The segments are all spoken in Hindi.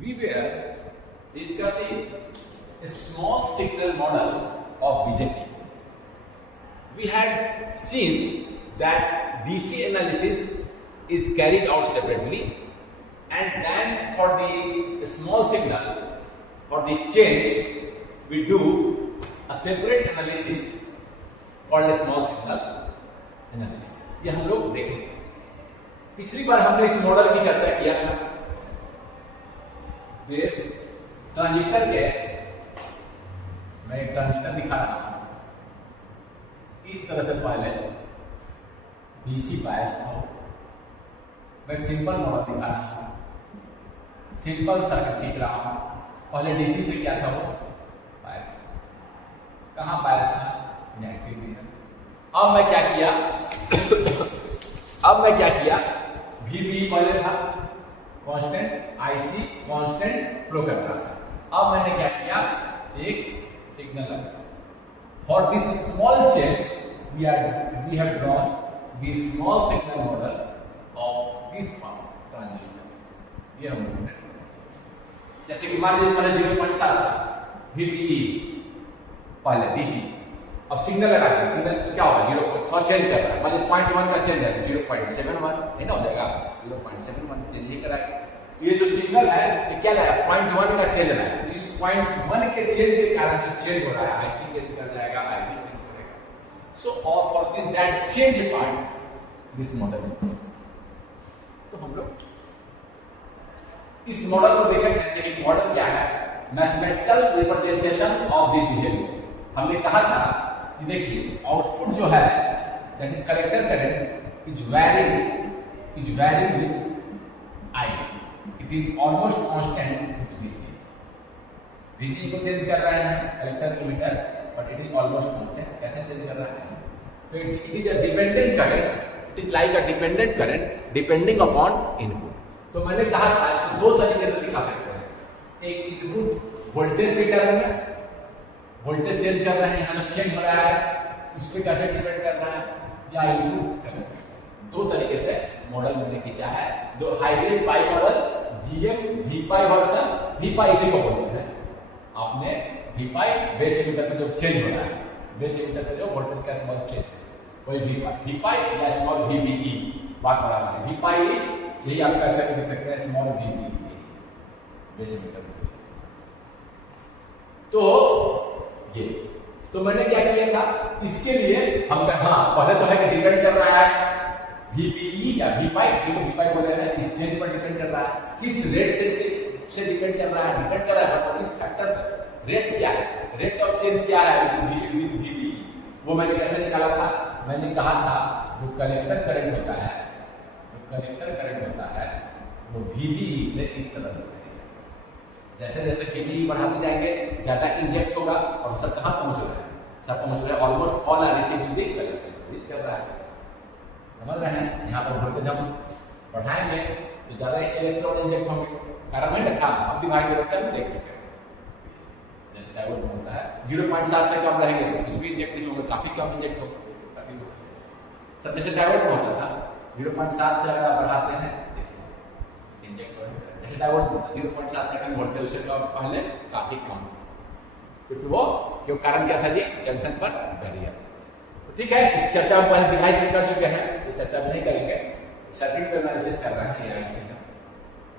we were discussing a small signal model of BJT. We had seen that DC analysis is carried out separately, and then for the small signal, for the change, we do a separate analysis called a small signal analysis. ये हम लोग देखेंगे। पिछली बार हमने इस मॉडल की चर्चा किया था। बेस ट्रांजिस्टर के, मैं एक ट्रांजिस्टर दिखा रहा हूं। इस तरह से पहले डीसी बायस था। मैं एक सिंपल मॉडल दिखा रहा हूं, सिंपल सर्किट खींच रहा हूं। पहले डीसी से क्या था, वो बायस। कहां बायस था? नेगेटिव। अब मैं क्या किया VB पहले था कांस्टेंट, IC कांस्टेंट फ्लो करता था। अब मैंने क्या किया, एक सिग्नल लगाया। For this small change we have drawn the small signal model of this transistor. ये हम लोगों ने, जैसे कि मान लीजिए मैंने 0.7 VBE पहले DC, अब सिग्नल लगा दिया। सिग्नल तो क्या होगा, 0.100 चेंज कर रहा है, मतलब 0.1 का चेंज है, 0.71 नहीं ना हो जाएगा, 0.71 चेंज ही कराएगा। ये जो सिग्नल है ये क्या लाया, 0.1 का चेंज लाया। तो इस 0.1 के चेंज के कारण जो चेंज हो रहा है, IC चेंज कर जाएगा, IB चेंज करेगा। सो और for this that change part this model. तो हम लोग इस मॉडल को देखें कि मॉडल क्या है, mathematical representation of the behaviour. हमने कहा था कि देखिए आउटपुट जो है that is collector current is varying with I, it is almost constant with DC को चेंज कर रहे हैं collector emitter, but it is almost constant. कैसे चेंज कर रहा है, तो it is a dependent current, it is like a dependent current depending upon input. तो मैंने कहा था इसको दो तरीके से दिखा सकते हैं। एक इनपुट वोल्टेज के टर्म में, वोल्टेज चेंज कर रहे हैं, यहाँ जो चेंज हो रहा है इस पे कैसे डिपेंड कर रहा है, या इनपुट करंट। दो तरीके से मॉडल मैंने खींचा है, दो hybrid pi model, GM Vπ version. Vπ इसी को बोलते हैं। आपने Vπ बेस एमिटर पे जो चेंज हो रहा है, बेस एमिटर पे जो वोल्टेज का स्मॉल चेंज, वही Vπ या स्मॉल VBE। बात बराबर है। Vπ इज, यही आप कैसे लिख सकते हैं, स्मॉल VBE बेस एमिटर। तो ये तो मैंने क्या किया था, इसके लिए हम पहले तो है कि डिपेंड कर रहा है VBE या Vπ, जिसको Vπ बोले हैं, इस चेंज पर डिपेंड कर रहा है। किस रेट से डिपेंड कर रहा है, डिपेंड कर रहा है बट किस फैक्टर से। रेट क्या है, रेट ऑफ चेंज क्या है विद VBE, वो मैंने कैसे निकाला था। मैंने कहा था जो कलेक्टर करंट होता है वो VBE से इस तरह से, जैसे जैसे VBE बढ़ाते जाएंगे ज्यादा इंजेक्ट होगा, और सर कहाँ पहुंच रहा है, सर पहुंच रहा है almost all are reaching to the collector, reach कर रहा है। समझ रहे हैं, यहाँ पर वोल्टेज हम बढ़ाएंगे तो ज्यादा इलेक्ट्रॉन इंजेक्ट होंगे। कारण है ना, हम भी भाई देख चुके हैं, जैसे डायोड में होता है 0.7 से कम रहेंगे तो कुछ भी इंजेक्ट नहीं होंगे, काफी कम इंजेक्ट होगा। सर जैसे डायोड में होता था 0.7 से अगर बढ़ाते हैं इंजेक्ट होगा, जैसे डायोड में 0.7 तक वोल्टेज उससे पहले काफी कम, क्योंकि वो क्यों कारण क्या था जी, जंक्शन पर बैरियर। तो ठीक है, इस चर्चा में पहले डिवाइस में कर चुके हैं, ये चर्चा नहीं करेंगे, सर्किट पे एनालिसिस कर रहे हैं।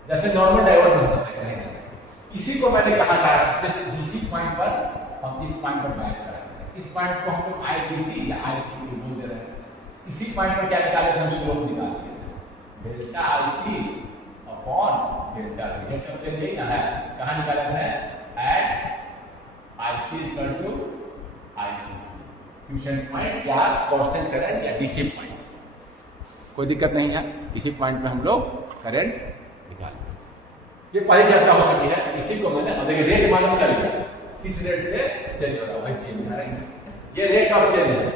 जैसे नॉर्मल डायोड में होता है, इसी को मैंने कहा था जैसे DC पॉइंट पर हम इस पॉइंट पर बायस कराते हैं, इस पॉइंट को हम IDC या IC बोल दे रहे हैं। इसी पॉइंट पर क्या निकाले, हम स्लोप निकालते हैं, delta IC upon delta V। Rate of change यही ना है, कहाँ निकाला है, at IC equal to IC, ट्यूशन पॉइंट या कांस्टेंट करंट या DC पॉइंट, कोई दिक्कत नहीं है। इसी पॉइंट पे हम लोग करंट निकालते हैं। ये पहली चर्चा हो चुकी है, इसी को मैंने, अब देखिए रेट मालूम चल गया, किस रेट से चेंज हो रहा है, वही चेंज दिखा रहे हैं। ये रेट ऑफ चेंज है,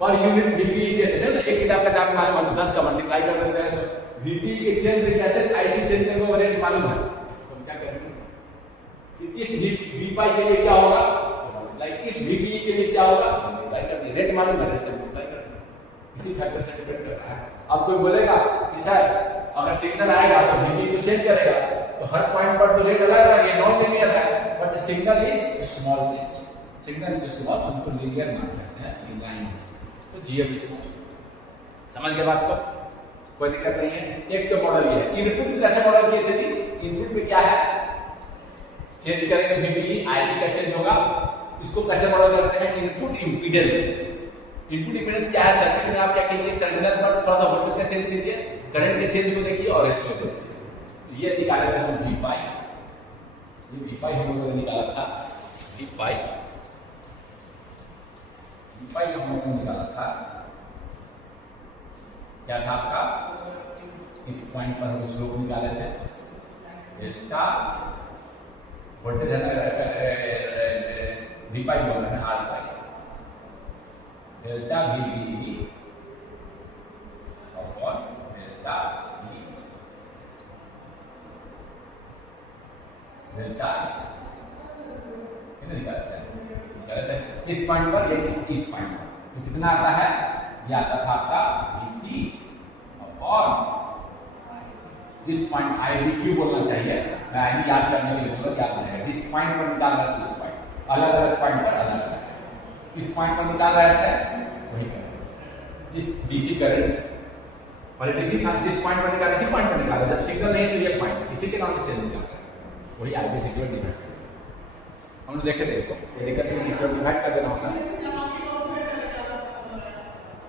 पर यूनिट VBE चेंज है। एक किताब का दाम मालूम है तो 10 का मल्टीप्लाई कर देते हैं, तो VBE के चेंज से कैसे IC चेंज को रेट मालूम है, तो हम क्या करेंगे, इस Vπ के लिए क्या होगा, लाइक इस VBE के लिए क्या होगा, मल्टीप्लाई कर दिया। रेट मालूम है, रेट से मल्टीप्लाई कर दिया, इसी फैक्टर से डिपेंड कर रहा है। अब कोई बोलेगा कि सर अगर सिग्नल आएगा तो VBE तो चेंज करेगा, तो हर पॉइंट पर तो रेट अलग अलग है, नॉन लीनियर है, but signal is small change, signal is small, हमको लीनियर मान सकते हैं इन लाइन, तो जीएम इज समझ गए बात को, कोई दिक्कत नहीं है। एक तो मॉडल ये है। इनपुट कैसे मॉडल किए थे जी, इनपुट में क्या है, चेंज करेंगे वीबी, आईबी का चेंज होगा, इसको कैसे मॉडल करते हैं, इनपुट इंपीडेंस। इनपुट इंपीडेंस क्या है, सर्किट में आप क्या कीजिए, टर्मिनल पर थोड़ा सा वोल्टेज का चेंज कीजिए, करंट के चेंज को देखिए और एच को देखिए। ये निकाले थे हम वी पाई, ये वी पाई हम लोगों ने निकाला था, वी पाई हम लोगों ने निकाला था, क्या था आपका, इस पॉइंट पर हम स्लोप निकाले थे, डेल्टा वोल्टेज है वी पाई बोल रहे हैं, R pi delta V upon delta V delta कितने निकालते हैं, इस पॉइंट पर, इस पॉइंट पर तो कितना आता है, ये आता था आपका V upon this point, I V Q बोलना चाहिए, मैं आई वी याद करने के लिए बोला, याद नहीं, दिस पॉइंट पर निकाल रहा था, इस पॉइंट अलग अलग पॉइंट पर अलग अलग, इस पॉइंट पर निकाल रहे थे वही कर, इस डीसी करंट पहले डीसी था, जिस पॉइंट पर निकाला इसी पॉइंट पर निकाला, जब सिग्नल नहीं है तो ये पॉइंट इसी के नाम से चेंज निकाल वही आईबी सिग्नल डिवाइड, हम लोग देखे थे इसको, ये दिक्कत नहीं, इक्वल डिवाइड कर देना होगा।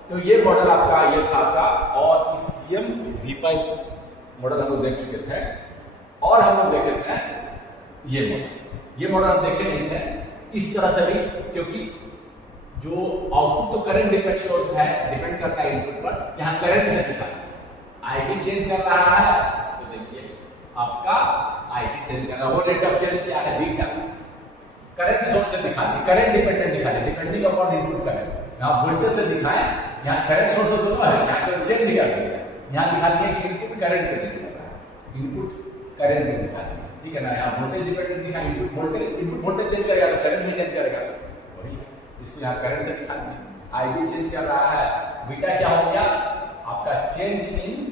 तो ये मॉडल आपका ये था आपका, और इस जीएम वी पाई मॉडल हम लोग देख चुके थे, और हम लोग देखे थे ये मॉडल हम देखे नहीं थे इस तरह से भी, क्योंकि जो आउटपुट तो करंट डिपेंड सोर्स है, डिपेंड करता है इनपुट पर, यहाँ करंट से दिखा आईडी चेंज कर रहा है, तो देखिए आपका आईसी चेंज कर रहा है, वो रेट ऑफ चेंज क्या है, बीटा, करंट सोर्स से दिखा दे, करंट डिपेंडेंट दिखा दे, डिपेंडिंग अपॉन इनपुट करंट, यहाँ वोल्टेज से दिखाए, यहाँ करंट सोर्स तो दोनों है, यहाँ तो चेंज कर दिया, यहाँ दिखा दिया कि इनपुट करंट पे चेंज कर रहा है, इनपुट करंट पे दिखा दिया, ठीक है ना, यहाँ वोल्टेज डिपेंडेंट दिखा, इनपुट वोल्टेज चेंज करेगा तो करंट भी चेंज करेगा, वही इसको यहाँ करंट से दिखा दिया, आईवी चेंज कर रहा है, बीटा क्या हो गया आपका, change in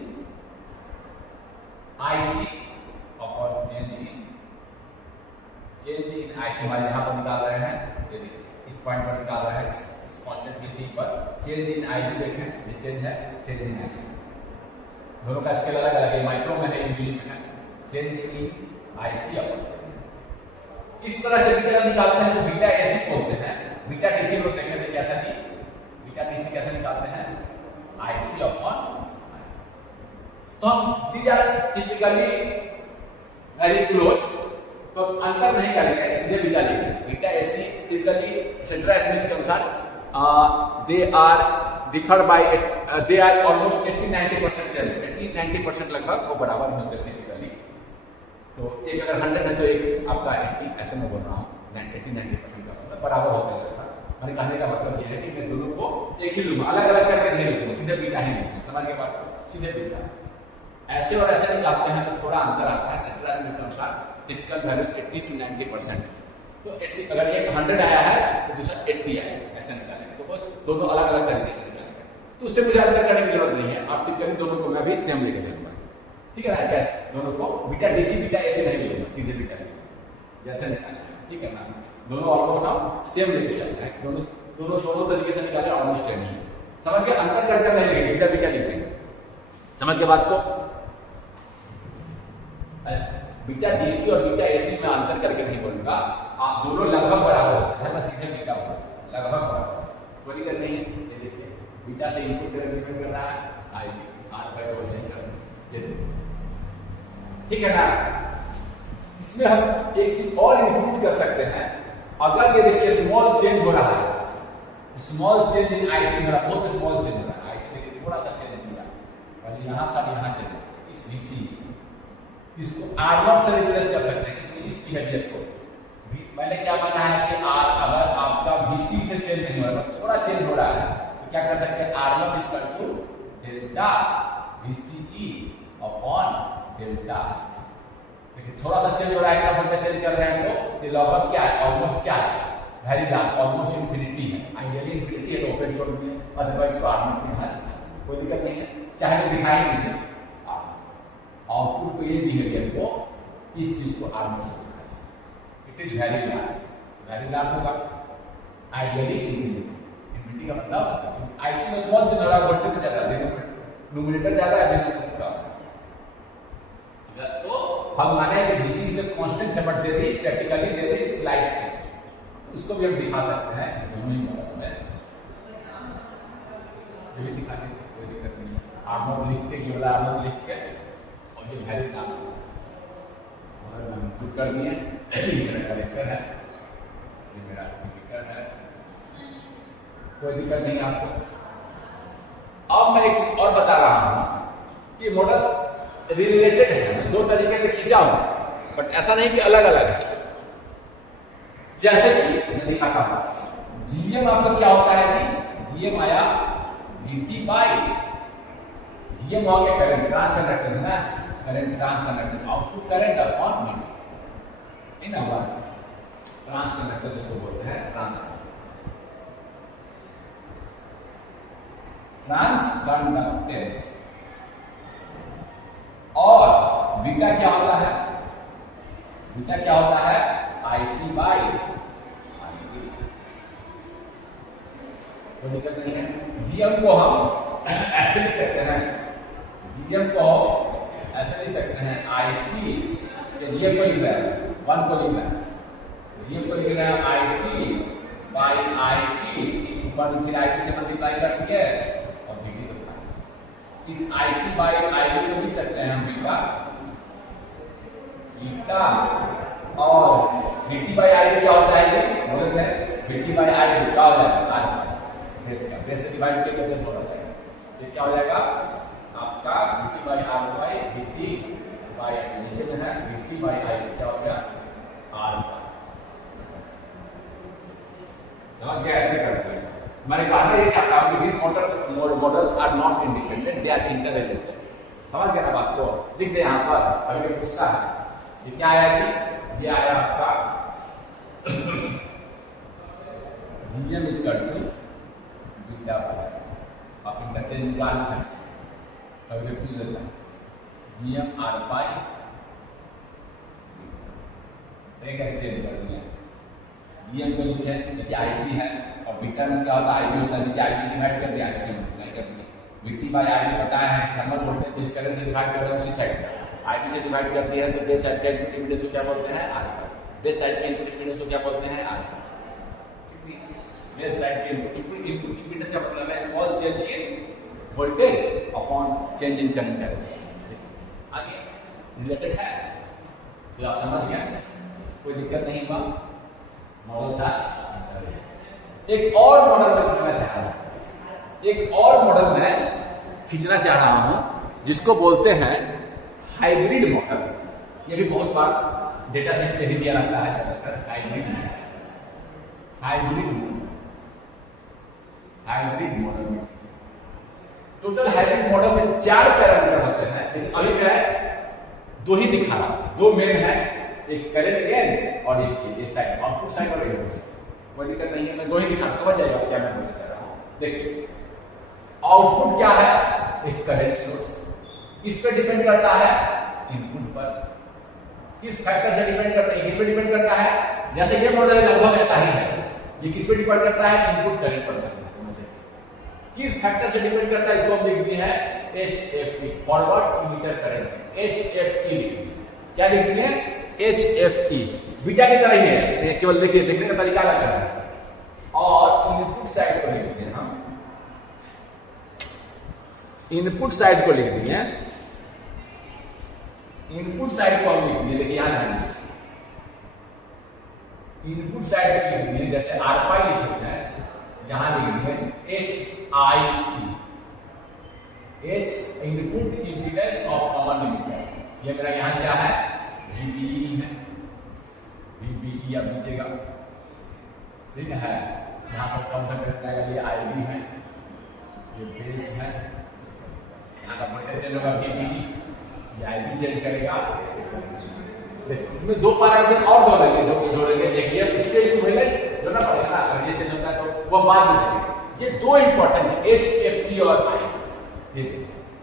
IC upon change in IC, हमारे यहाँ पर निकाल रहे हैं, ये देखिए इस पॉइंट पर निकाल रहे हैं, इस कांस्टेंट बीसी पर, चेंज इन आईवी देखें, ये चेंज है, चेंज इन आईसी, दोनों का स्केल अलग अलग है, माइक्रो में है, मिली में है, चेंज इन आईसी अपॉन, इस तरह से बीटा निकालते हैं तो बीटा एसी बोलते हैं, बीटा डीसी लोग देखे थे क्या था कि बीटा डीसी कैसे निकालते हैं, आईसी अपॉन, तो हम these are typically very close, तो अंतर नहीं करेंगे, सीधे बीटा लिखेंगे, beta AC typically central Smith के अनुसार they are differ by, they are almost 80-90% change, 80-90% लगभग वो बराबर होते हैं टिपिकली, तो एक अगर 100 है तो एक आपका 80, ऐसे मैं बोल रहा हूँ 80-90% का मतलब बराबर होते हैं, मैंने कहने का मतलब यह है कि मैं दोनों को एक ही लूंगा, अलग अलग करके नहीं लिखूंगा, सीधे बीटा ही लिखूंगा, समझ के बात, सीधे बीटा, ऐसे और ऐसे निकालते हैं तो थोड़ा अंतर आता है, सेंट्रल स्मिथ के अनुसार टिपिकल वैल्यू 80-90%, तो 80 अगर एक 100 आया है तो दूसरा 80 आया, ऐसे निकालेंगे, तो बस दोनों अलग अलग तरीके से निकालेंगे, तो उससे मुझे अंतर करने की जरूरत नहीं है, आप टिपिकली दोनों को मैं भी सेम लेके चलूंगा, ठीक है ना, कैसे दोनों को बीटा डीसी बीटा एसी नहीं लूंगा, सीधे बीटा जैसे निकालेंगे, ठीक है ना, दोनों ऑलमोस्ट हम सेम लेके चलते हैं, दोनों तरीके से निकाले ऑलमोस्ट सेम ही, समझ के अंतर करके नहीं लिखेंगे, सीधा बीटा लिखेंगे, समझ के बात को, बीटा डीसी और बीटा एसी में अंतर करके नहीं बोलूंगा, आप दोनों लगभग बराबर होते हैं, मैं सीधे बीटा होगा लगभग बराबर, कोई दिक्कत नहीं है, ये देखिए बीटा से इनपुट करंट डिपेंड कर रहा है, आईवी R/2 से कर, ठीक है ना, इसमें हम एक चीज और इंक्लूड कर सकते हैं, अगर ये देखिए स्मॉल चेंज हो रहा है, स्मॉल चेंज इन आईसी, मेरा बहुत स्मॉल चेंज हो रहा है, आईसी देखिए थोड़ा सा चेंज किया, पहले यहाँ था यहाँ चेंज, इस डीसी इसको R0 से रिप्लेस कर सकते हैं, इसकी वैल्यू को, मैंने क्या माना है कि अगर आपका VC से चेंज नहीं हो रहा, थोड़ा चेंज हो रहा है, तो क्या कर सकते हैं, R0 equal to delta VCE upon delta, देखिए थोड़ा सा चेंज हो रहा है, क्या बोलते चेंज कर रहे हैं, तो ये लगभग क्या है, ऑलमोस्ट क्या है, वेरी लार्ज, ऑलमोस्ट इंफिनिटी है, आइडियली इंफिनिटी है तो ओपन छोड़ दिए, अदरवाइज को R0 में हल, कोई दिक्कत नहीं है, चाहे तो दिखाई नहीं, आउटपुट को ये बिहेवियर को इस चीज को आर में सोल्व करें। इट इज वेरी लार्ज होगा, आइडियली इन्फिनिटी का मतलब आईसी में स्मॉल जितना बढ़ते तो ज्यादा डिनोमिनेटर ज्यादा है डिनोमिनेटर कम। तो हम माने कि डीसी इज अ कांस्टेंट है but there is practically there is slight change, उसको भी हम दिखा सकते हैं दोनों ही मॉडल में, ये भी दिखा देंगे, कोई दिक्कत नहीं है। आर लिख के केवल आर लिख के और ये वैल्यू नाम और हम पुट कर दिए। ये मेरा कलेक्टर है, ये मेरा इंडिकेटर है, कोई दिक्कत नहीं आपको। अब मैं एक चीज और बता रहा हूं कि मॉडल रिलेटेड है, मैं दो तरीके से खींचा हूं बट ऐसा नहीं कि अलग अलग है। जैसे कि मैं दिखाता हूं जीएम आपका क्या होता है कि जीएम आया dt बाई जीएम हो गया करंट ट्रांस कंडक्टेंस ना, current transconductance output current upon medium in our transconductance जिसको बोलते हैं ट्रांस कंडक्टेंस। और बीटा क्या होता है, बीटा क्या होता है आईसी बाई आईबी, कोई दिक्कत नहीं है। जीएम को हम ऐसे लिख सकते हैं, जीएम को ऐसे लिख सकते हैं आईसी, जीएम को लिख रहा है 1 को लिख रहा है, जीएम को लिख रहा है आईसी बाई आईपी, ऊपर फिर आईपी से मल्टीप्लाई करती है और बीटी तो इस आईसी बाई आईबी को लिख सकते हैं हम बीटा बीटा, और बीटी बाई आईबी क्या होता है, ये बोलते हैं बीटी बाई आईबी क्या हो जाएगा बेस का, बेस से डिवाइड करके बेस हो जाएगा, ये क्या हो जाएगा आपका BT by R by BT by नीचे में है बीटी बाई आईबी क्या हो गया आर, समझ गया? ऐसे करते हैं। मैंने कहा ये चाहता हूं कि these models are not independent, they are interrelated। समझ गया ना बात को? लिख दे यहाँ पर, अभी पूछता है ये क्या आया कि ये आया आपका GM is equal to beta by, आप इंटरचेंज निकाल नहीं सकते, अभी पूछ देता है जीएम आर बाई कैसे चेंज कर दिया, जीएम को लिखे देखिए आईसी है और बीटा में क्या होता है आईबी होता है, नीचे आईसी डिवाइड कर दिया आईसी मल्टीप्लाई कर दिया, बीटी बाई आईबी पता है थर्मल वोल्टेज जिस करंट से डिवाइड कर रहे हैं उसी साइड का, आईबी से डिवाइड कर दिया है तो बेस साइड का इनपुट इम्पीडेंस को क्या बोलते हैं आर, बेस साइड के इनपुट इम्पीडेंस को क्या बोलते हैं आर, बेस साइड के इनपुट इम्पीडेंस का मतलब है small change in voltage upon change in current. आगे रिलेटेड है तो आप समझ गए, कोई दिक्कत नहीं हुआ। मॉडल था एक और मॉडल में खींचना चाह रहा हूं, एक और मॉडल में खींचना चाह रहा हूं जिसको बोलते हैं हाइब्रिड मॉडल। ये भी बहुत बार डेटा सेट पे ही दिया रहता है हाइब्रिड मॉडल में टोटल हाइब्रिड मॉडल में 4 पैरामीटर होते हैं, लेकिन अभी क्या है 2 ही दिखा रहा हूं, 2 मेन है, एक करंट गेन और एक ये साइड आउटपुट साइड और इनपुट साइड, कोई दिक्कत नहीं है, मैं 2 ही दिखा समझ जाएगा क्या मैं बोलना चाह रहा हूं। देखिए आउटपुट क्या है, एक करंट सोर्स, इस पे डिपेंड करता है इनपुट पर, किस फैक्टर से डिपेंड करता है, किस पे डिपेंड करता है, जैसे ये मॉडल लगभग ऐसा ही है, ये किस पे डिपेंड करता है इनपुट करंट पर, किस फैक्टर से डिपेंड करता है इसको हम लिख दिए हैं HFE forward emitter current, HFE क्या लिख दिए हैं HFE, बीटा की तरह ही है, केवल देखिए देखने का तरीका अलग है। और इनपुट साइड को लिख दिए हम, इनपुट साइड को लिख दिए, इनपुट साइड को हम लिख दिए, देखिए यहां है इनपुट साइड को लिख दिए, जैसे आर पाई लिखते हैं यहां लिख दिए HIE, H input impedance of common emitter, ये मेरा यहां क्या है VBE है, VBE आप लीजिएगा, ठीक है। यहाँ पर कौन सा करंट आएगा, ये IB है, ये बेस है, यहाँ का वोल्टेज चेंज होगा VBE, ये IB चेंज करेगा। इसमें 2 पैरामीटर और जोड़ेंगे, एक ये इसके इक्विवेलेंट जोड़ना पड़ेगा ना, अगर ये चेंज होता है तो वो बाद में देंगे। ये 2 इंपॉर्टेंट है HFE और I, ये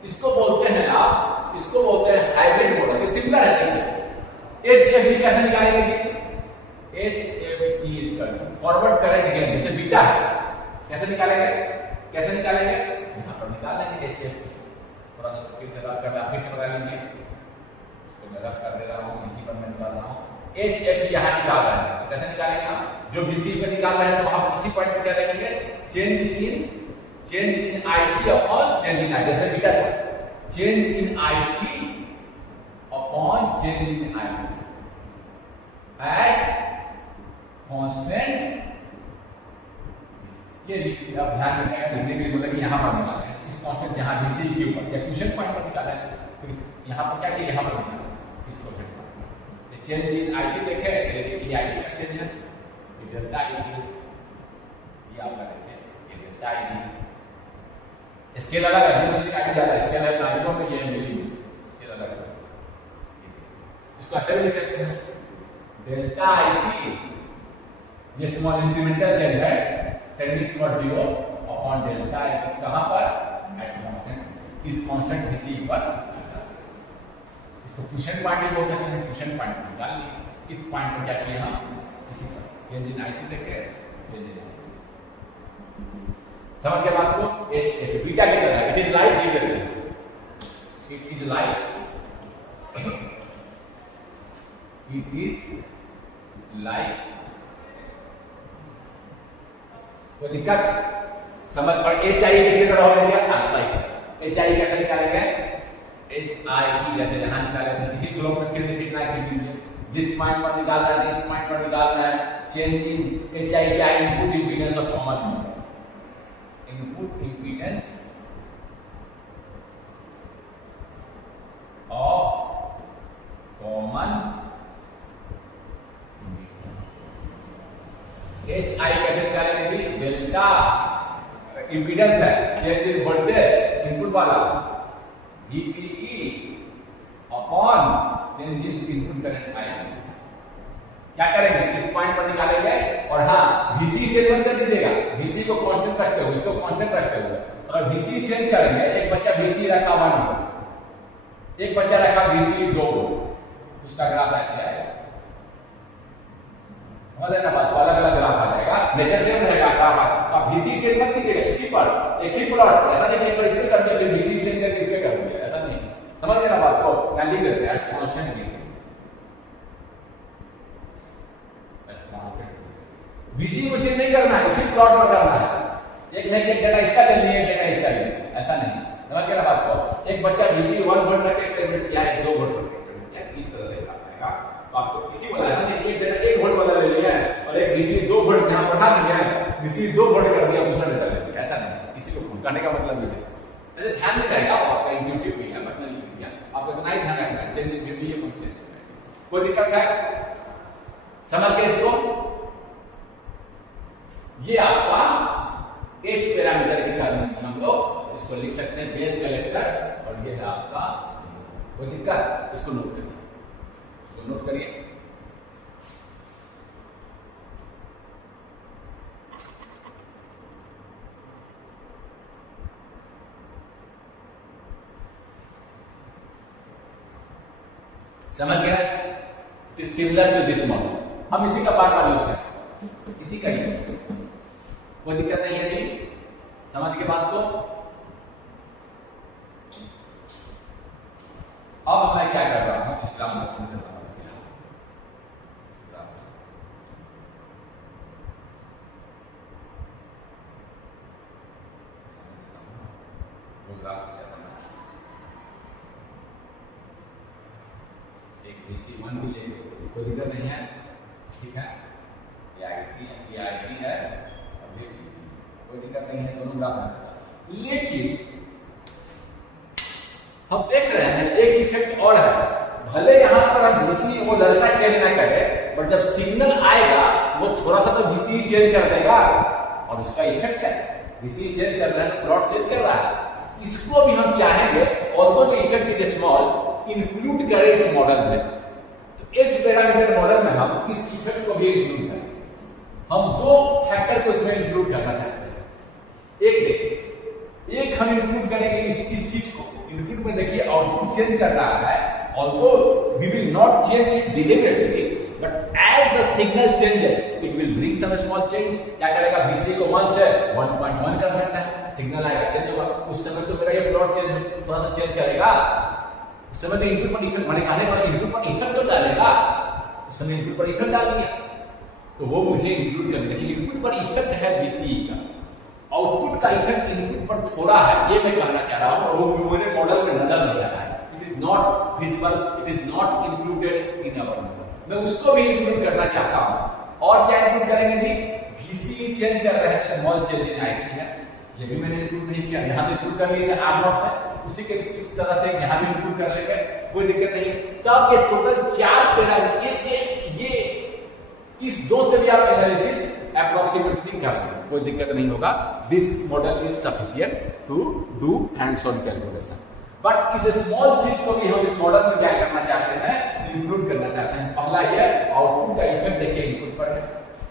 इसको बोलते हैं आप, इसको बोलते हैं हाइब्रिड मॉडल, ये सिमिलर है, HFE कैसे निकालेंगे? HFE is forward current gain, जैसे बीटा है, कैसे निकालेंगे? कैसे निकालेंगे? यहां पर निकाल लेंगे HFE। थोड़ा सा फिर से रब करना, फिर से बता लीजिए, इसको मैं रब कर दे रहा हूं, यहीं पर मैं निकाल रहा हूं। HFE यहां निकाल रहे हैं, तो कैसे निकालेंगे हम? जो BC पे निकाल रहे हैं तो वहां पर इसी पॉइंट पे क्या देखेंगे? Change in IC upon change in I, जैसे बीटा था, change in IC upon change in I at constant. ये अब ध्यान रखिएगा, लिखने के लिए मतलब कि यहां पर निकाला है इस कांस्टेंट, जहां BC के ऊपर या क्वेश्चन पॉइंट पर निकाला है, तो यहां पर क्या किया? यहां पर निकाला इसको फिर चेंज इन IC देखे, ये IC का चेंज है, ये डेल्टा IC, ये आप करेंगे ये डेल्टा IB, स्केल अलग है, दूसरी का भी ज्यादा है, स्केल है नाइट्रो में, ये मिली स्केल अलग है, इसको ऐसे भी लिख सकते हैं डेल्टा IC, ये स्मॉल इंक्रीमेंटल चेंज है tending toward 0 upon delta IB, कहां पर? एट कांस्टेंट, इस कांस्टेंट BC पर। इसको क्वेश्चन पॉइंट भी बोल सकते हैं, क्वेश्चन पॉइंट निकाल लिए, इस पॉइंट पर क्या किया हम? इसी पर चेंज इन IC देखे, चेंज इन समझ के बात को? HFE बीटा की तरह है, it is like given, it is like, it is like, कोई दिक्कत? समझ पर HI किसकी तरह हो गया? HI कैसे निकालेंगे? HI जैसे जहां निकाले थे किसी स्लोप में, फिर से कितना है, जिस पॉइंट पर निकाल रहा है, जिस पॉइंट पर निकाल रहा है, चेंज इन HI क्या है? Input impedance of common mode, input impedance of common. HI कैसे निकालेंगे? डेल्टा इंपीडेंस है, चेंज इन वोल्टेज इनपुट वाला, VPE upon change in input current I। क्या करेंगे? इस पॉइंट पर निकालेंगे, और हाँ VC चेंज मत कर दीजिएगा, VC को कांस्टेंट रखते हुए, इसको कांस्टेंट रखते हुए, अगर VC चेंज करेंगे, एक बच्चा VC रखा 1 वोल्ट, एक बच्चा रखा VC 2 वोल्ट, उसका ग्राफ ऐसे आएगा, समझ लेना बात, अलग अलग ग्राफ आ जाएगा, नेचर सेम रहेगा ग्राफ। आप VC चेंज मत कीजिएगा, इसी पर एक ही प्लॉट, ऐसा नहीं कि एक बार इसमें कर दिया फिर VC चेंज करके इसमें कर दिया, ऐसा नहीं, समझ लेना बात को, क्या लिख देते हैं कांस्टेंट VC को चेंज नहीं करना है, इसी प्लॉट में करना है, एक नहीं एक डेटा इसका ले लिए, एक डेटा इसका ले लिए, ऐसा नहीं, समझ गए ना बात को? एक बच्चा VC 1 वोल्ट रख के एक्सपेरिमेंट किया है, 2 वोल्ट रख के एक्सपेरिमेंट किया, इस तरह से आएगा, तो आपको किसी वाला ऐसा नहीं एक डेटा 1 वोल्ट वाला ले लिया है और एक VC 2 वोल्ट यहां बढ़ा दिया है, VC 2 वोल्ट कर दिया दूसरा डेटा ले लिया, ऐसा नहीं, किसी को कहने का मतलब ये है, ऐसे ध्यान में रहेगा, आपका इंट्यूटिव भी है, मतलब लिख दिया, आपको इतना ही ध्यान रखना है, चेंज इन VPE ये फंक्शन, कोई दिक्कत है? समझ गए इसको? ये आपका H पैरामीटर के कारण हम लोग इसको लिख सकते हैं बेस कलेक्टर, और ये है आपका, कोई दिक्कत? इसको नोट करिए, इसको नोट करिए। समझ गया? सिमिलर टू दिस मॉडल, हम इसी का पार्ट यूज करें, इसी का ही, कोई दिक्कत नहीं है जी, समझ के बात को? अब मैं क्या कर रहा हूं, इस ग्राफ में एक VC1 भी ले, कोई दिक्कत नहीं है, ठीक है, ये IC है, ये IP है, और ये कोई दिक्कत नहीं है, दोनों ग्राफ में। लेकिन हम देख रहे हैं एक इफेक्ट और है, भले यहां पर हम VC वो लड़का चेंज ना करे, बट जब सिग्नल आएगा वो थोड़ा सा तो VC चेंज कर देगा, और उसका इफेक्ट है, VC चेंज कर रहा है तो प्लॉट चेंज कर रहा है, इसको भी हम चाहेंगे although the effect is small include करें इस मॉडल में, तो H पैरामीटर मॉडल में हम इस इफेक्ट को भी इंक्लूड करें, हम दो फैक्टर को इसमें इंक्लूड करना चाहते हैं, एक देखिए, एक हम इंक्लूड करेंगे इस चीज को, इनपुट में देखिए आउटपुट चेंज कर रहा है, although we will not change it deliberately, but as the signal changes it will bring some small change. क्या करेगा, VC को 1 से 1.1 कर सकता है, सिग्नल आएगा, चेंज होगा। उस समय तो मेरा ये प्लॉट चेंज थोड़ा सा चेंज करेगा, उस समय तो इनपुट पर इफेक्ट, मैंने कहने पर इनपुट पर इफेक्ट तो डालेगा, उस समय इनपुट पर इफेक्ट डाल दिया तो वो मुझे इंक्लूड करना है। इनपुट पर इफेक्ट है VCE का, आउटपुट का इफेक्ट इनपुट पर थोड़ा है, ये मैं कहना चाह रहा हूं, और वो मुझे मॉडल में नजर नहीं आ रहा है। It is not visible, it is not included in our model. मैं उसको भी इंक्लूड करना चाहता हूं। और क्या इंक्लूड करेंगे जी, VCE चेंज कर रहे हैं, स्मॉल चेंज इन IC है, ये भी मैंने इंक्लूड नहीं किया, यहां तो इंक्लूड कर लिया R0 से, उसी के तरह से यहां भी इंक्लूड कर लेंगे, कोई दिक्कत नहीं। तब ये टोटल 4 पैरामीटर, ये इस 2 से भी आप एनालिसिस अप्रोक्सीमेटली कर लेंगे, कोई दिक्कत नहीं होगा। This model is sufficient to do hands on calculation. But इस स्मॉल चीज को भी हम इस मॉडल में क्या करना चाहते हैं, इंक्लूड करना चाहते हैं। पहला ये आउटपुट का इफेक्ट देखिए इनपुट पर है,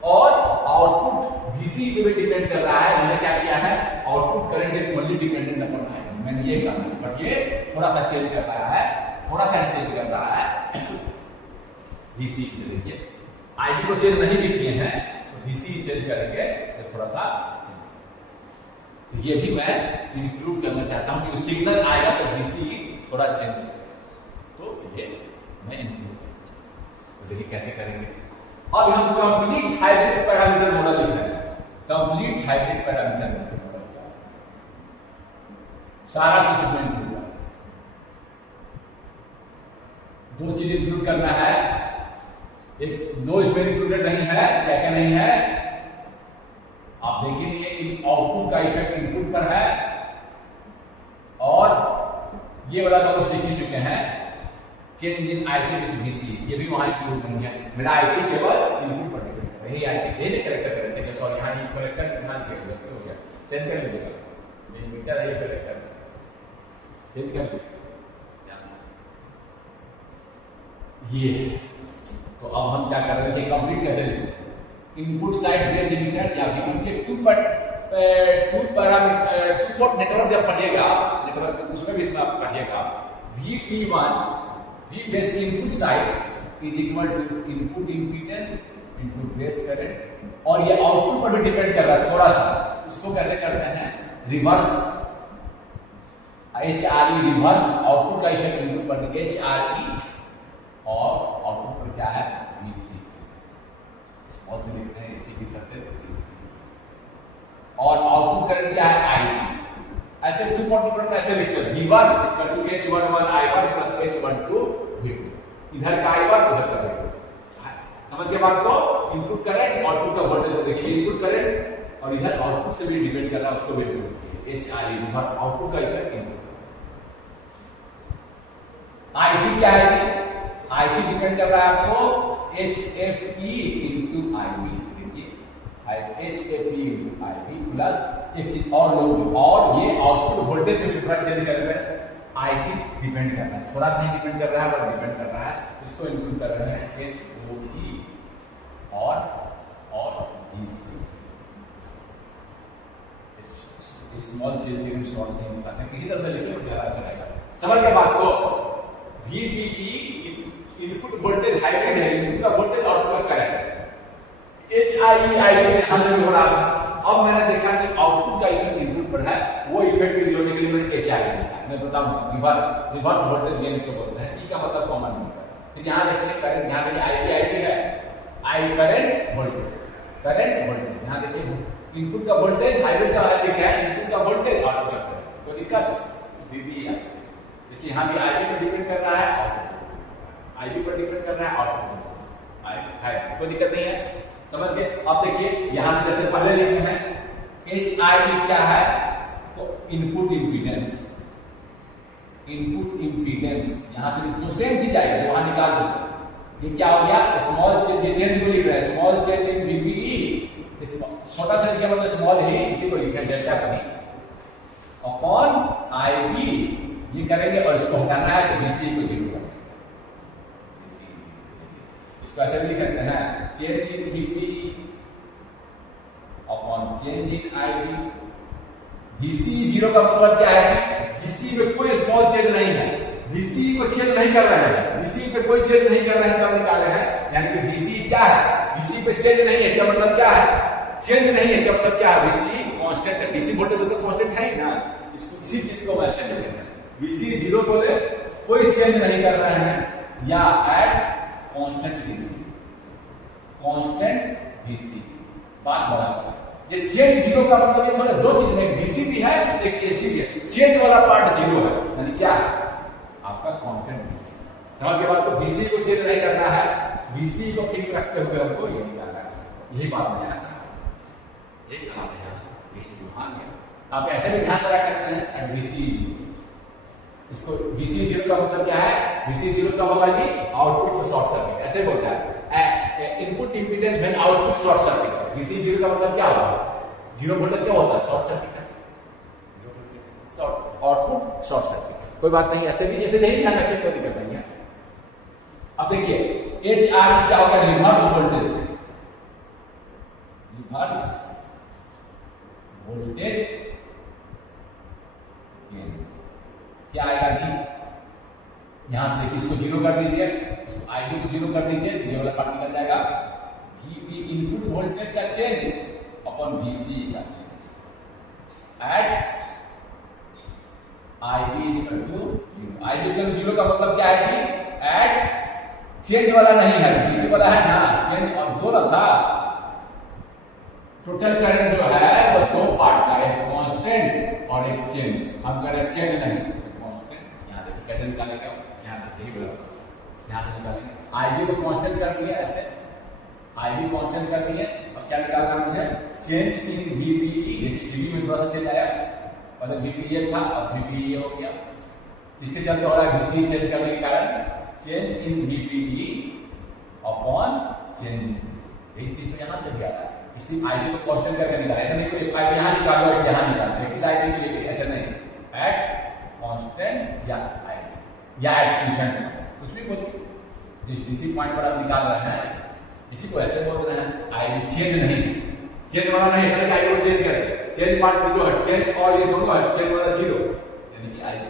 और आउटपुट VCE पे भी डिपेंड कर रहा है। मैंने क्या किया है, output current is only dependent upon IB, मैंने ये कहा, बट ये थोड़ा सा चेंज कर रहा है, थोड़ा सा चेंज कर रहा है VCE से। देखिए IB को चेंज नहीं भी किए हैं तो VCE चेंज करेंगे तो थोड़ा सा, तो ये भी मैं इंक्लूड करना चाहता हूं कि सिग्नल आएगा तो VCE थोड़ा चेंज, तो ये मैं इंक्लूड करना चाहता हूं। देखिए कैसे करेंगे। अब हम कंप्लीट हाइब्रिड पैरामीटर मॉडल लिख रहे हैं। कंप्लीट हाइब्रिड पैरामीटर मॉडल क्या है, सारा कुछ इसमें इंक्लूड करना है। 2 चीज इंक्लूड करना है, एक 2 इसमें इंक्लूडेड नहीं है, क्या क्या नहीं है आप देखिए, ये आउटपुट का इफेक्ट इनपुट पर है, और ये वाला तो सीख ही चुके हैं, change in IC with VCE, ये भी वहां इंक्लूड नहीं है। मेरा IC केवल इनपुट पर डिपेंड है, यही IC ये करेक्टर करेक्टर है, सॉरी यहां ये करेक्टर ध्यान दीजिएगा, हो गया चेंज कर लीजिएगा, ये मीटर है, ये करेक्टर चेंज कर लीजिए ये। तो अब हम क्या कर रहे हैं, कंप्लीट कैसे लिखते हैं, इनपुट साइड बेस इमिटर या V1 के 2 पोर्ट नेटवर्क जब पढ़िएगा, नेटवर्क उसमें भी इसमें आप पढ़िएगा, VP1 V base input side is equal to input impedance input base current, और ये आउटपुट पर भी डिपेंड कर रहा है थोड़ा सा। उसको कैसे करते हैं, रिवर्स HRE, रिवर्स आउटपुट का इफेक्ट इनपुट पर HRE, और आउटपुट पर क्या है VC, बहुत से लिखते हैं इसी की चलते, और आउटपुट करंट क्या है IC। ऐसे 2 पोर्ट नेटवर्क ऐसे लिखते हैं, V1 H11 I1 plus H12 V2, इधर का I1 उधर का V2। समझ के बात को, इनपुट करंट आउटपुट का वोल्टेज देखिए, इनपुट करंट और इधर आउटपुट से भी डिपेंड कर रहा है, उसको भी HRE, रिवर्स आउटपुट का इफेक्ट इनपुट। IC क्या है, IC डिपेंड कर रहा है आपको HFE into IB, देखिए HFE into IB प्लस एक चीज और लोग, और ये आउटपुट वोल्टेज पे भी थोड़ा चेंज कर रहे हैं, IC डिपेंड कर रहा है, थोड़ा सा ही डिपेंड कर रहा है, पर डिपेंड कर रहा है, इसको इंक्लूड कर रहे हैं HOE और DC। स्मॉल चेंज लेकिन शॉर्ट से निकालते हैं, किसी तरह से लिखिए ज्यादा अच्छा रहेगा। समझ गए बात को, VBE इनपुट वोल्टेज हाइब्रिड है, इनपुट का वोल्टेज आउटपुट का करंट, HIE IB यहां से भी हो रहा था। अब मैंने देखा कि आउटपुट का इफेक्ट इनपुट पर है, वो इफेक्ट भी जोड़ने के लिए मैंने HRE लिखा, मैं बताऊंगा रिवर्स वोल्टेज गेन इसको बोलते हैं, ई का मतलब कॉमन होता है। फिर यहां देखिए करंट, यहां देखिए IB है, I करंट वोल्टेज, यहां देखिए इनपुट का वोल्टेज, हाइब्रिड का लिखा है, इनपुट का वोल्टेज आउटपुट का वोल्टेज, तो दिक्कत VBE देखिए यहां भी IB पर डिपेंड कर रहा है, IB पर डिपेंड कर रहा है, आउटपुट है, कोई दिक्कत नहीं है, समझ गए। अब देखिए यहां से जैसे पहले लिखे हैं, HIE क्या है, तो इनपुट इंपीडेंस, यहां से जो सेम चीज आएगा वो वहां निकाल चुके। ये क्या हो गया, स्मॉल चेंज, ये चेंज को लिख रहे हैं, स्मॉल चेंज इन VBE, छोटा सा लिखा मतलब स्मॉल है, इसी को लिख रहे हैं डेल्टा को नहीं, अपॉन IB, ये करेंगे और इसको हटाना है तो VCE को 0 करना है। इसको ऐसे भी लिख सकते हैं, change in VBE upon change in IB। VCE 0 का मतलब क्या है, VCE में कोई स्मॉल चेंज नहीं है, VC को छेद नहीं कर रहे हैं, VC पे कोई छेद नहीं कर रहे हैं तब निकाले हैं, यानी कि VC क्या है, VC पे छेद नहीं है, इसका मतलब क्या है, छेद नहीं है, इसका मतलब क्या है, VC कांस्टेंट है, DC वोल्टेज तो कांस्टेंट है ही ना, इसको इसी चीज को वैसे लिखेंगे, VC 0 बोले कोई चेंज नहीं कर रहे हैं या at constant VC, constant VC, बात बराबर। ये चेंज 0 का मतलब ये थोड़ा दो चीज है, DC भी है एक AC भी है, चेंज वाला पार्ट 0 है, यानी क्या है आपका कांस्टेंट VC। समझ के बाद तो VC को चेंज नहीं करना है, VC को फिक्स रखते हुए हमको ये निकालना है, यही बात मैं यहाँ कहा, यही कहा मैं यही चीज मान गया। आप ऐसे भी ध्यान में रख सकते हैं एट VC, इसको VC 0 का मतलब क्या है, VC 0 का होगा जी आउटपुट को शॉर्ट सर्किट, ऐसे बोलता है input impedance when output short circuit. VC 0 का मतलब क्या होगा, 0 वोल्टेज क्या होता है, शॉर्ट सर्किट है, आउटपुट शॉर्ट सर्किट, कोई बात नहीं, ऐसे भी ऐसे नहीं ध्यान रखिए, कोई दिक्कत नहीं है। अब देखिए HR क्या होगा, रिवर्स वोल्टेज, रिवर्स वोल्टेज क्या आएगा जी, यहां से देखिए इसको 0 कर दीजिए, इसको IB को 0 कर दीजिए, ये वाला पार्ट निकल जाएगा, VB इनपुट वोल्टेज का चेंज अपॉन VC का change at IB is equal to 0। IB is equal to 0 का मतलब क्या है जी, एट चेंज वाला नहीं है, VC वाला है ना, चेंज और दो था, टोटल करंट जो है वो दो पार्ट का, एक कांस्टेंट और एक चेंज, हम कह रहे हैं चेंज नहीं, कांस्टेंट। यहां देखिए कैसे निकालेंगे, यहां देखिए यहां से निकालेंगे, IB को कांस्टेंट कर दिया, ऐसे IB कांस्टेंट कर दिए, अब क्या निकालना है मुझे, चेंज इन VBE, देखिए VB में थोड़ा सा चेंज आया, पहले VBE था अब VBE हो गया, जिसके चलते हो रहा है VC चेंज करने के कारण change in VBE upon change in VC, यही चीज तो यहां से भी आ रहा है, इसी IB को कांस्टेंट करके निकाला, ऐसा नहीं कोई IB यहां निकालो और यहां निकालो, इस IB के लिए ऐसा नहीं, एट कांस्टेंट या IB या एट क्वोशेंट, कुछ भी बोलिए, जिस DC पॉइंट पर आप निकाल रहे हैं इसी को ऐसे बोल रहे हैं, IB चेंज नहीं, चेंज वाला नहीं है, IB को चेंज करें, चेंज पार्ट 0 है, चेंज और ये दोनों है, चेंज वाला 0, यानी कि IB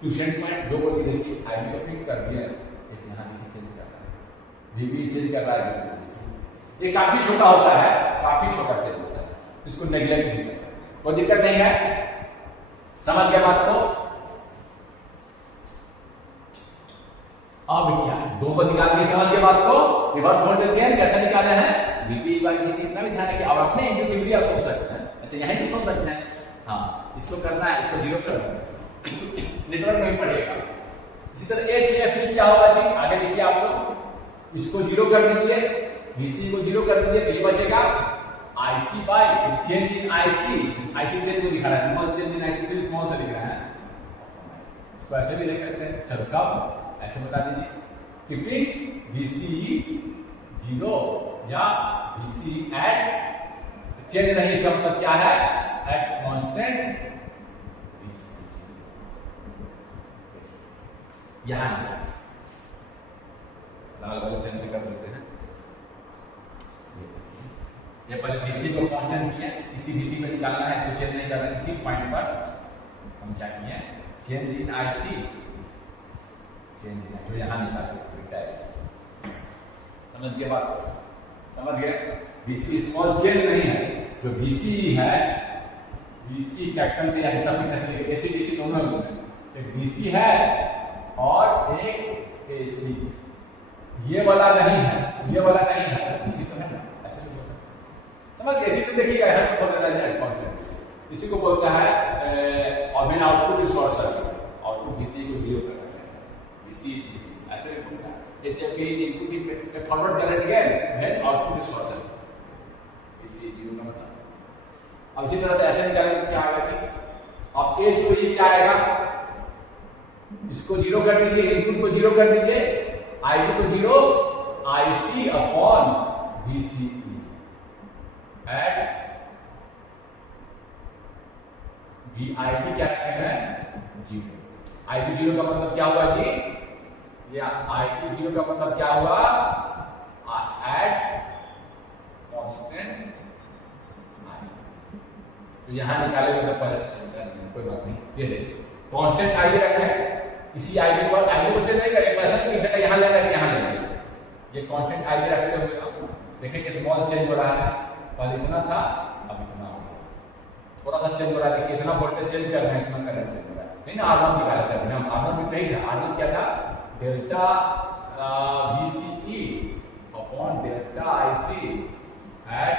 क्वोशेंट पॉइंट जो बोलिए, देखिए IB को फिक्स कर दिया, एक यहां देखिए चेंज कर रहा है, VB चेंज कर रहा है, ये काफी छोटा होता है, काफी छोटा चेंज होता है, इसको नेग्लेक्ट नहीं कर सकते, कोई दिक्कत नहीं है, समझ गए बात को। अब क्या दो को निकाल के समझ गए बात को, रिवर्स वोल्टेज गेन कैसे निकाले हैं, VB बाई VC, इतना भी ध्यान रखिए, अब अपने इंट्यूटिवली आप सोच सकते हैं, अच्छा यहीं से सोच सकते हैं, हाँ इसको करना है, इसको 0 करना है, नेटवर्क नहीं पड़ेगा। इसी तरह HFE क्या होगा जी, आगे देखिए आप लोग, इसको 0 कर दीजिए, VC को 0 कर दीजिए, तो ये बचेगा IC by change in IC change को दिखा रहा है, स्मॉल चेंज इन IC से स्मॉल से दिख रहा है, इसको ऐसे भी लिख सकते हैं, चलो कब ऐसे बता दीजिए, कीपिंग VC 0 या VC एट चेंज नहीं, इसका मतलब क्या है, एट कांस्टेंट VC, यहां लाल वाले पेन से कर सकते हैं, ये पहले VC को कांस्टेंट किया, इसी VC पे निकालना है, इसको चेंज नहीं करना, इसी पॉइंट पर हम क्या किए, change in IC, change in जो यहां निकाले, समझ गए बात, समझ गए, VC स्मॉल चेंज नहीं है, जो VC है, VC कैपिटल में या सब ऐसे AC DC दोनों है उसमें, एक VC है और एक AC, ये वाला नहीं है, ये वाला नहीं है, VC तो है ना, ऐसे भी बोल सकते हैं, समझ गए, इसी से देखिएगा यहां पर बोलता है कांस्टेंट, इसी को बोलता है, और main output is short circuit, output VC को 0 करना है, VC ऐसे भी बोलता है, HFE input in forward current gain when output is short circuit, VC 0 का मतलब, अब इसी तरह से ऐसे निकालेंगे तो क्या आएगा कि अब HOE क्या आएगा, इसको 0 कर दीजिए, इनपुट को 0 कर दीजिए, IB को 0, IC upon VCE at VIB क्या रखे हैं 0, IB 0 का मतलब क्या हुआ जी, या IB 0 का मतलब क्या हुआ, एट कांस्टेंट I, तो यहां निकालेंगे तो पहले से कोई बात नहीं, ये देखिए कांस्टेंट IB रखे हैं, इसी आईडी पर आईडी को चेंज नहीं करेंगे, ऐसा नहीं कि यहाँ लेना है यहाँ लेना है। ये कांस्टेंट आईडी रखते हुए हम देखें कि स्मॉल चेंज हो रहा है, पहले इतना था अब इतना हो गया, थोड़ा सा चेंज हो रहा है। देखिए इतना वोल्टेज चेंज कर रहे हैं, इतना करंट चेंज हो रहा है, नहीं ना। R0 की बात कर रहे हैं हम, R0 भी कही था, R0 क्या था, delta VCE upon delta IC at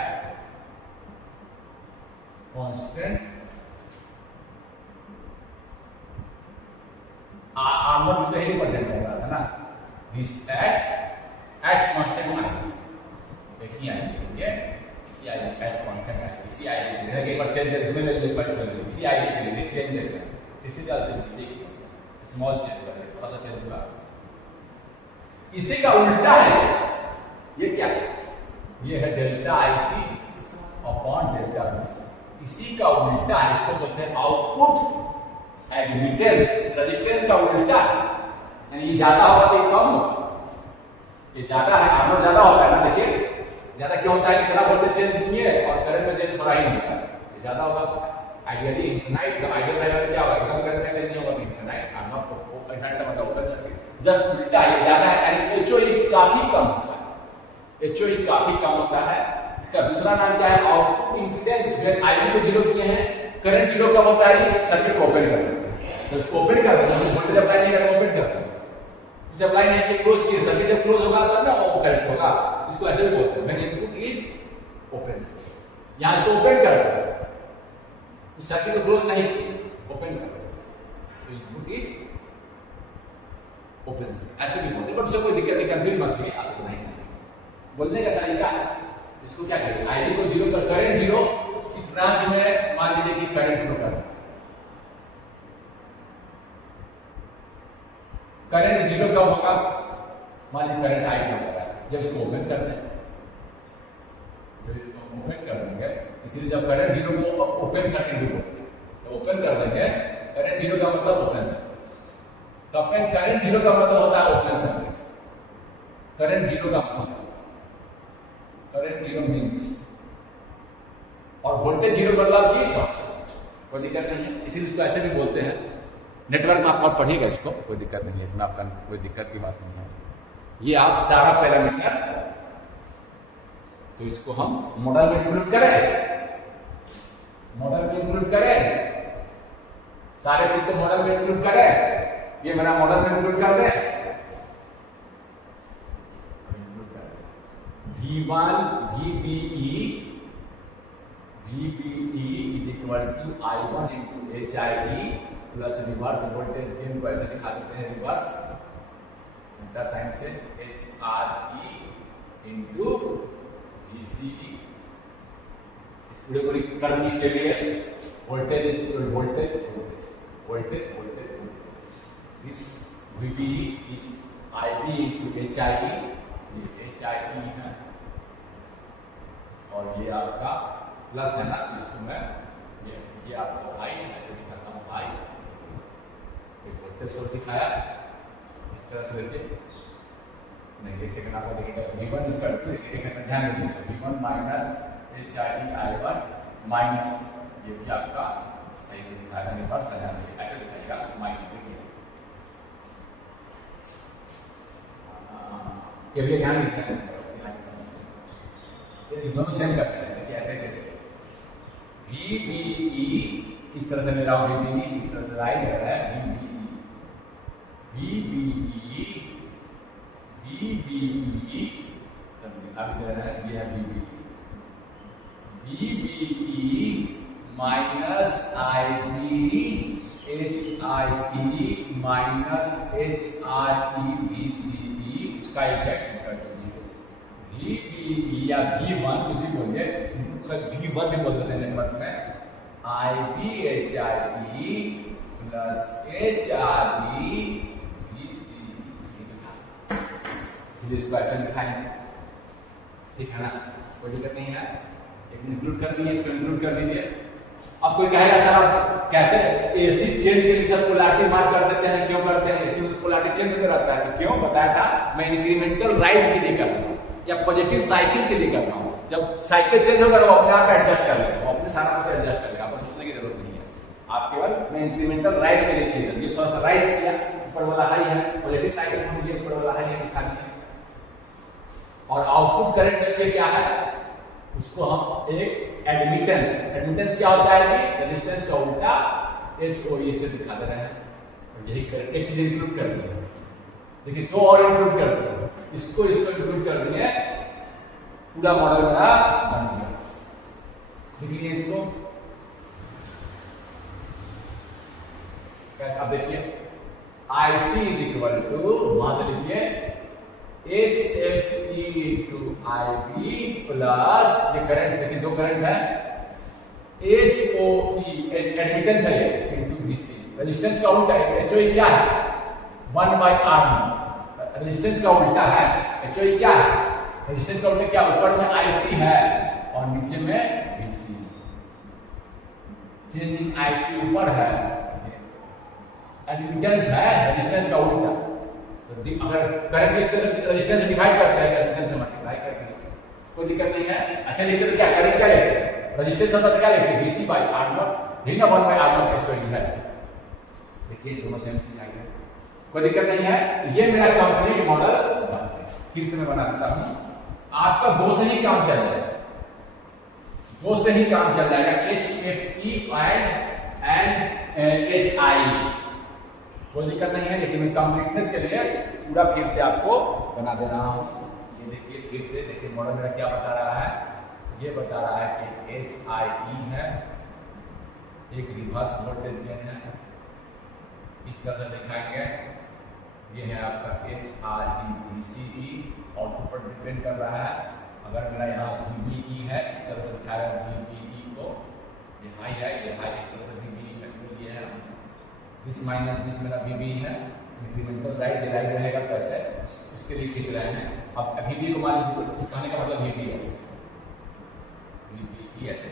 constant R0 भी तो यही रिप्रेजेंट कर रहा था ना, दिस एट कांस्टेंट आई, देखिए आई ये इसी आई एट कांस्टेंट आई, इसी आई के लिए एक बार चेंज इसमें ले लीजिए, पर चेंज इसी आई के लिए चेंज देते हैं, इसी चलते इसी स्मॉल चेंज करें, थोड़ा सा चेंज हुआ। इसी का उल्टा है, ये क्या है, ये है delta IC upon delta VC, इसी का उल्टा है, इसको बोलते हैं आउटपुट एडमिटेंस, रेजिस्टेंस का उल्टा है, यानी ये ज्यादा होगा तो ये कम होगा, ये ज्यादा है, R0 ज्यादा होता है ना, देखिए ज्यादा क्यों होता है, कितना वोल्टेज चेंज किए और करंट में चेंज थोड़ा ही नहीं होता, ये ज्यादा होगा। आइडियली इनफिनाइट, जब आइडियल रहेगा तो क्या होगा, एकदम करंट में चेंज नहीं होगा, इनफिनाइट R0 को इनफिनाइट का मतलब ओपन सर्किट, जस्ट उल्टा है, ज्यादा है, यानी HOE काफी कम होता है, HOE काफी कम होता है। इसका दूसरा नाम क्या है, आउटपुट इंपिडेंस, जब आईडी को जीरो किए हैं, करंट जीरो कब होता है, सर्किट को ओपन कर देते हैं, जब इसको ओपन कर देते हैं, वोल्टेज अप्लाई नहीं करें, ओपन करते हैं, जब लाइन है क्लोज किए, सर्किट जब क्लोज होगा तब ना वो करंट होगा, इसको ऐसे भी बोलते हैं, व्हेन इनपुट इज ओपन, यहां इसको ओपन कर दो, इस सर्किट को क्लोज नहीं ओपन कर दो, तो इनपुट इज ओपन, ऐसे भी बोलते हैं, बट इससे कोई दिक्कत नहीं, कंफ्यूज मत होइए, आपको नहीं बोलने का तरीका है। इसको क्या करेंगे, आईडी को जीरो कर, करंट जीरो, इस ब्रांच में मान लीजिए कि करंट फ्लो कर, करंट जीरो कब होगा, मान लीजिए करंट आई फ्लो कर रहा है, जब इसको ओपन कर दें, जब इसको ओपन कर देंगे, इसीलिए जब करंट जीरो को ओपन सर्किट भी बोलते हैं, तो ओपन कर देंगे, करंट जीरो का मतलब ओपन सर्किट, तो अपन करंट जीरो का मतलब होता है ओपन सर्किट, करंट जीरो का मतलब, करंट जीरो मींस, और वोल्टेज जीरो मतलब की शॉर्ट, कोई दिक्कत नहीं है, इसीलिए इसको ऐसे भी बोलते हैं। नेटवर्क में आप पढ़िएगा इसको, कोई दिक्कत नहीं है, इसमें आपका कोई दिक्कत की बात नहीं है। ये आप सारा पैरामीटर, तो इसको हम मॉडल में इंक्लूड करें, मॉडल में इंक्लूड करें, सारे चीज को मॉडल में इंक्लूड करें, ये मेरा मॉडल में इंक्लूड कर दें, V1 VBE is equal to I1 into HIE plus reverse voltage gain को ऐसे दिखा देते हैं, रिवर्स उल्टा साइन से HRE into VCE, इस पूरे को करने के लिए voltage voltage voltage voltage voltage, this VBE is IB into HIE, ये HIE है और ये आपका प्लस है ना, इसको मैं ये आपको I ऐसे दिखाता हूँ, I वोल्टेज सोर्स दिखाया इस तरह से देखिए, नहीं एक सेकंड आपको देखिएगा, V1 इसका एक सेकंड ध्यान दीजिएगा, V1 minus HIE I1 minus, ये भी आपका सही से दिखाया, रिवर्स है, ऐसे दिखाइएगा, माइनस देखिए, ये भी ध्यान दीजिएगा, ये दोनों सेम कर सकते हैं, ऐसे करके VBE इस तरह से मेरा VBE इस तरह से राइट है, VBE अभी दे रहा है, ये है VBE minus IB HIE minus HRE VCE, उसका इफेक्ट इसका VBE या V1 कुछ भी बोलिए, V1 भी बोल देते हैं नेटवर्क में, IB HIE plus HRE VCE, इसलिए इसको ऐसे दिखाएंगे, ठीक है ना, कोई दिक्कत नहीं है, एक इंक्लूड कर दिए, इसको इंक्लूड कर दीजिए। अब कोई कहेगा सर आप कैसे AC चेंज के लिए सर पोलैरिटी मार्क कर देते हैं, क्यों करते हैं, AC में पोलैरिटी चेंज होता रहता है, तो क्यों बताया था, मैं इंक्रीमेंटल राइज के लिए करता हूँ या पॉजिटिव साइकिल के लिए करता हूँ, जब साइकिल चेंज होगा वो अपने आप एडजस्ट कर लेगा, वो अपने सारा कुछ एडजस्ट करेगा, आपको सोचने की जरूरत नहीं है, आप केवल मैं इंक्रीमेंटल राइज के लिए किया, ये थोड़ा सा राइज किया, ऊपर वाला हाई है, पॉजिटिव साइकिल से मुझे ऊपर वाला हाई है दिखानी है। और आउटपुट करंट देखिए क्या है, उसको हम एक एडमिटेंस क्या होता है कि रेजिस्टेंस का उल्टा HOE से दिखा दे रहे हैं। और यही करंट एक चीज इंक्लूड कर दिया, देखिए दो और इंक्लूड कर दिया, इसको इंक्लूड कर दिए, पूरा मॉडल मेरा बन गया। लिख लीजिए इसको कैसे, आप देखिए IC इज इक्वल टू वहां से लिखिए HFE इंटू IB प्लस ये करंट, देखिए दो करंट है, HOE एडमिटेंस है ये इंटू VC, रेजिस्टेंस का उल्टा है। HOE क्या है 1/R, रेजिस्टेंस का उल्टा है। HOE क्या है, रेजिस्टेंस का उल्टा क्या, ऊपर में IC है और नीचे में VC, चेंजिंग IC ऊपर है, एडमिटेंस है रेजिस्टेंस का उल्टा। तो अगर करंट रेजिस्टेंस से डिवाइड करते हैं एडमिटेंस से मल्टीप्लाई करते हैं, कोई दिक्कत नहीं है। ऐसे लिखते तो क्या करंट क्या लेते हैं, रेजिस्टेंस होता तो क्या लेते हैं VC/R0, यही ना 1/R0 HOE है। देखिए दोनों सेम चीज आ गया, कोई दिक्कत नहीं है। ये मेरा कंप्लीट मॉडल फिर से मैं बना देता हूं। आपका दो से ही काम चल जाएगा, दो से ही काम चल जाएगा, HFE एंड HI, कोई दिक्कत नहीं है। लेकिन मैं कंप्लीटनेस के लिए पूरा फिर से आपको बना दे रहा हूं। ये देखिए फिर से देखिए मॉडल मेरा क्या बता रहा है, ये बता रहा है कि HIE है, एक रिवर्स वोल्टेज गेन है, इस तरह से दिखाएंगे। ये है आपका HRE VCE, आउटपुट पर डिपेंड कर रहा है। अगर मेरा यहाँ VBE है, इस तरह से दिखाया VBE को, ये हाई है, ये हाई, इस तरह से VBE है, तो ये है दिस माइनस दिस मेरा VBE है, इंक्रीमेंटल राइज रहेगा कैसे, उसके लिए खींच रहे हैं। अब VBE को मान लीजिए, इस कहने का मतलब VBE ऐसे, VBE ऐसे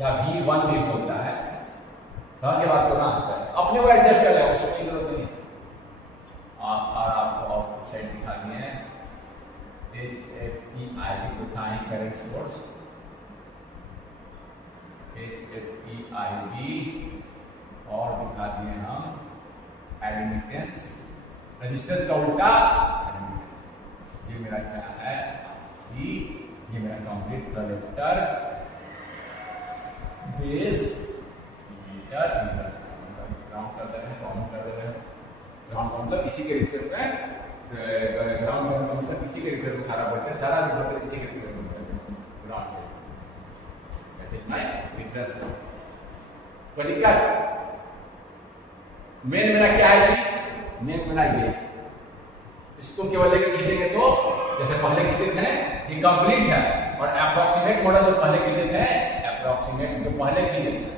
या V1 भी बोलता है, समझ के बात को ना, अपने को एडजस्ट कर लेगा, उसको कोई जरूरत नहीं है। और आपको आउटपुट साइड दिखा दिए हैं, HFE IB को था ही करंट सोर्स, HFE IB और दिखा दिए हम एडमिटेंस, रेजिस्टेंस का उल्टा एडमिटेंस। ये मेरा क्या है IC, ये मेरा कंप्लीट कलेक्टर बेस ग्राउंड कर दे रहे हैं, ग्राउंड कर दे रहे हैं, ग्राउंड मतलब इसी के रिस्पेक्ट में, ग्राउंड मतलब इसी के रिस्पेक्ट में सारा वोल्टेज, सारा वोल्टेज इसी के रिस्पेक्ट में ground, that is my reference. कोई दिक्कत, मेन मेरा क्या है जी, मेन मेरा ये, इसको केवल लेकर खींचेंगे तो जैसे पहले खींचे थे ये कंप्लीट है, और अप्रोक्सीमेट मॉडल जो पहले खींचे थे, अप्रोक्सीमेट जो पहले खींचे थे,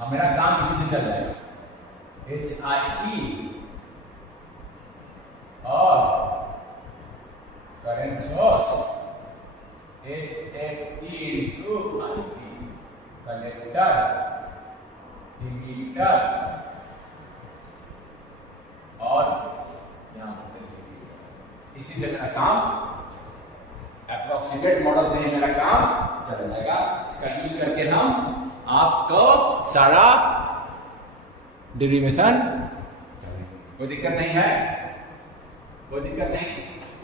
अब मेरा काम इसी से चल जाएगा। HIE और current source HFE into IB, collector, Demeter और यहां इसी से मेरा काम, अप्रोक्सीमेट मॉडल से ही मेरा काम चल जाएगा। इसका यूज करके हम आपको सारा डेरिवेशन, कोई दिक्कत नहीं है, कोई दिक्कत नहीं।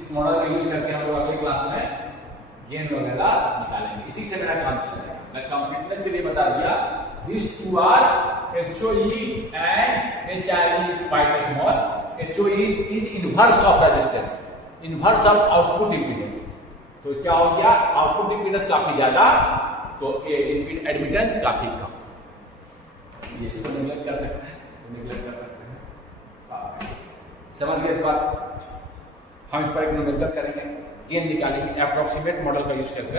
इस मॉडल का यूज करके हम लोग अगले क्लास में गेन वगैरह निकालेंगे, इसी से मेरा काम चल जाएगा। मैं कंप्लीटनेस के लिए बता दिया, these two are HOE and HIE is quite small. HOE is inverse of resistance, inverse of output impedance। तो क्या हो गया, आउटपुट इंपीडेंस काफी ज्यादा, तो एडमिटेंस काफी कम। ये इसको नेगलेक्ट कर सकते हैं, इसको नेगलेक्ट कर सकते हैं, समझ गए इस बात। हम इस पर एक न्यूमेरिकल करेंगे, गेन निकालेंगे, अप्रोक्सीमेट मॉडल का यूज करके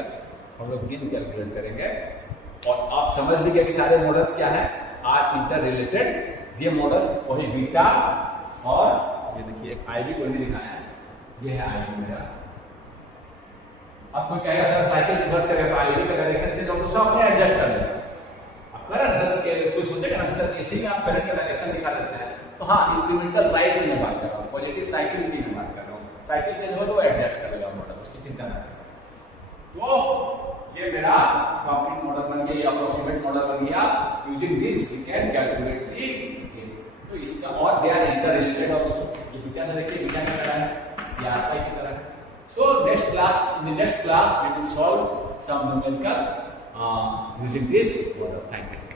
हम लोग गेन कैलकुलेट करेंगे। और आप समझ लीजिए कि सारे मॉडल्स क्या है, आर इंटर रिलेटेड। ये मॉडल वही बीटा, और ये देखिए IB को नहीं दिखाया है, ये है IB मेरा। आपको कहेगा सर साइकिल रिवर्स करेगा तो IB का डायरेक्शन चेंज होगा, तो सब अपने एडजस्ट कर लेगा। आप करंट सर के कोई सोचेगा ना सर इसी में आप करंट का डायरेक्शन दिखा देते हैं, तो हाँ इंक्रीमेंटल राइज में बात कर रहा हूँ, पॉजिटिव साइकिल की मैं बात कर रहा हूँ। साइकिल चेंज हो तो एडजस्ट कर लेगा मॉडल, उसकी चिंता ना करें। तो ये मेरा कंप्लीट मॉडल बन गया, अप्रोक्सीमेट मॉडल बन गया। Using this we can calculate the gain. तो इसका और they are interrelated also. ये बीटा से देखिए बीटा की तरह है, ये अल्फा की तरह है। So next class, in the next class we will solve some numerical using this model. Thank you.